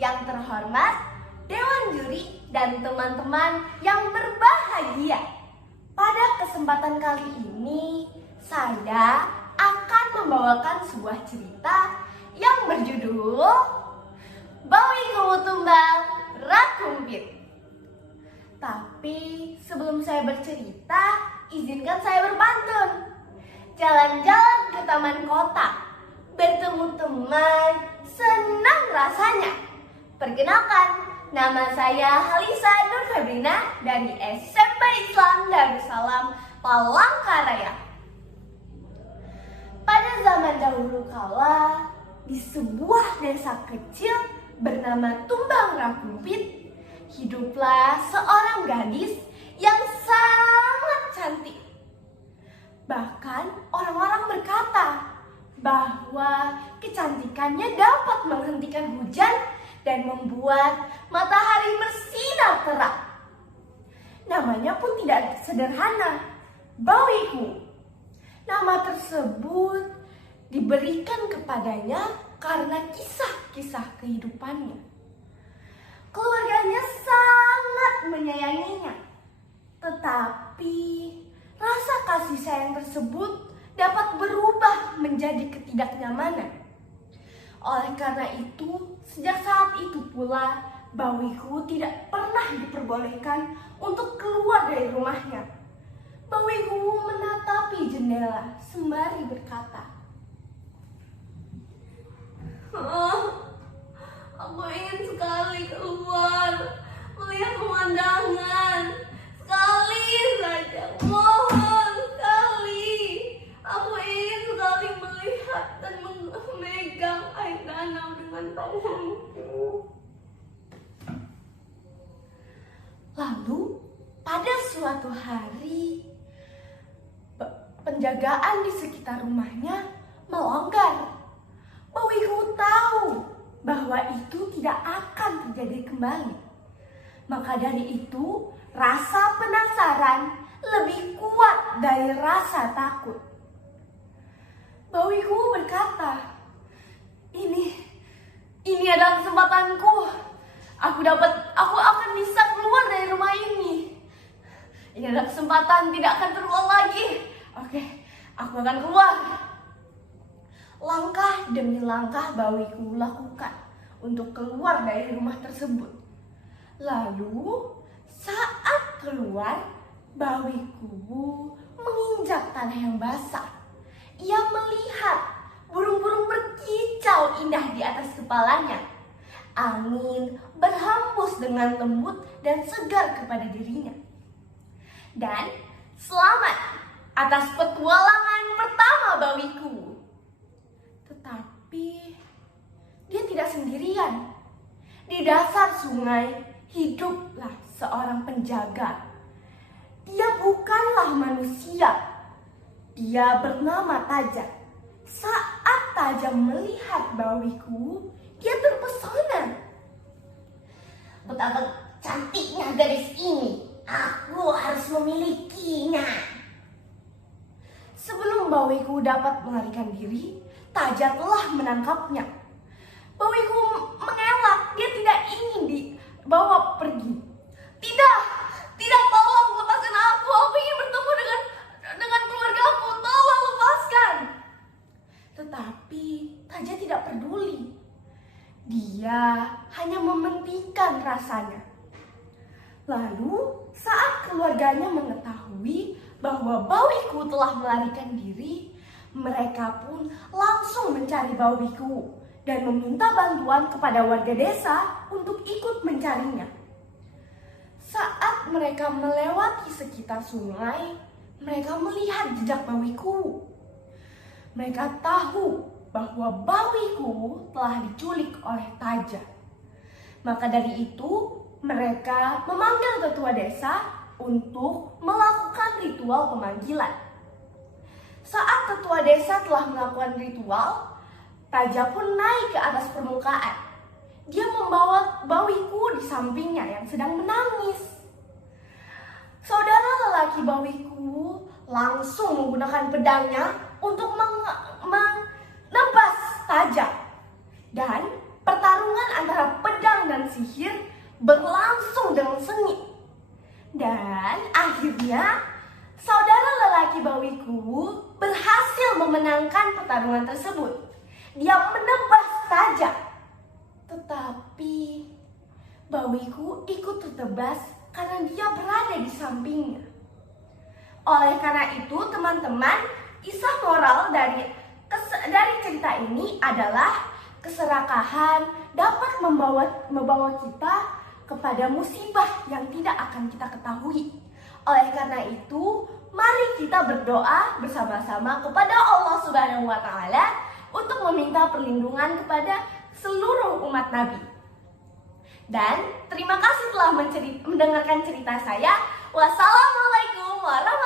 yang terhormat, Dewan Juri, dan teman-teman yang berbahagia. Pada kesempatan kali ini, saya akan membawakan sebuah cerita yang berjudul Bawi Kuwu Tumbal Rakumpit. Tapi sebelum saya bercerita, izinkan saya berpantun. Jalan-jalan ke taman kota, bertemu teman, senang rasanya. Perkenalkan, nama saya Halisa Nur Febrina dari SMP Islam Darussalam Palangkaraya. Pada zaman dahulu kala, di sebuah desa kecil bernama Tumbal Rakumpit, hiduplah seorang gadis yang sangat cantik. Bahkan orang-orang berkata bahwa kecantikannya dapat menghentikan hujan dan membuat matahari bersinar terang. Namanya pun tidak sederhana, Bawi Kuwu. Nama tersebut diberikan kepadanya karena kisah-kisah kehidupannya. Keluarganya sangat menyayanginya, tetapi rasa kasih sayang tersebut dapat berubah menjadi ketidaknyamanan. Oleh karena itu, sejak saat itu pula, Bawi Kuwu tidak pernah diperbolehkan untuk keluar dari rumahnya. Bawi Kuwu menatapi jendela sembari berkata, Aku ingin sekali keluar, melihat pemandangan. Sekali saja, mohon sekali. Aku ingin sekali melihat dan memegang air danau dengan tanganku. Lalu pada suatu hari, penjagaan di sekitar rumahnya melonggar. Bawi Kuwu tahu bahwa itu tidak akan terjadi kembali. Maka dari itu, rasa penasaran lebih kuat dari rasa takut. Bawi Kuwu berkata, Ini adalah kesempatanku. Aku akan bisa keluar dari rumah ini. Ini adalah kesempatan, tidak akan terulang lagi. Oke, aku akan keluar. Langkah demi langkah Bawi Kuwu lakukan untuk keluar dari rumah tersebut. Lalu saat keluar, Bawi Kuwu menginjak tanah yang basah. Ia melihat burung-burung berkicau indah di atas kepalanya. Angin berhembus dengan lembut dan segar kepada dirinya. Dan selamat atas petualangan pertama Bawi Kuwu. Tetapi dia tidak sendirian. Di dasar sungai hiduplah seorang penjaga. Dia bukanlah manusia. Dia bernama Taja. Saat Taja melihat Bawi Kuwu, dia terpesona. Betapa cantiknya gadis ini. Aku harus memilikinya. Sebelum Bawi Kuwu dapat melarikan diri, Taja telah menangkapnya. Bawi Kuwu mengelak, dia tidak ingin dibawa pergi. Tidak, tolong lepaskan aku. Aku ingin bertemu dengan keluargaku. Tolong lepaskan. Tetapi Taja tidak peduli. Dia hanya mementingkan rasanya. Lalu saat keluarganya mengetahui bahwa Bawi Kuwu telah melarikan diri, mereka pun langsung mencari Bawi Kuwu dan meminta bantuan kepada warga desa untuk ikut mencarinya. Saat mereka melewati sekitar sungai, mereka melihat jejak Bawi Kuwu. Mereka tahu bahwa Bawi Kuwu telah diculik oleh Taja. Maka dari itu, mereka memanggil ketua desa untuk melakukan ritual pemanggilan. Saat ketua desa telah melakukan ritual, Taja pun naik ke atas permukaan. Dia membawa Bawi Kuwu di sampingnya yang sedang menangis. Saudara lelaki Bawi Kuwu langsung menggunakan pedangnya untuk menebas Taja. Dan pertarungan antara pedang permainan sihir berlangsung dengan sengit. Dan akhirnya saudara lelaki bawiku berhasil memenangkan pertarungan tersebut. Dia menebas tajam. Tetapi bawiku ikut tertebas karena dia berada di sampingnya. Oleh karena itu teman-teman, kisah moral dari cerita ini adalah keserakahan dapat membawa kita kepada musibah yang tidak akan kita ketahui. Oleh karena itu, mari kita berdoa bersama-sama kepada Allah Subhanahu wa taala untuk meminta perlindungan kepada seluruh umat Nabi. Dan terima kasih telah mendengarkan cerita saya. Wassalamualaikum warahmatullahi wabarakatuh.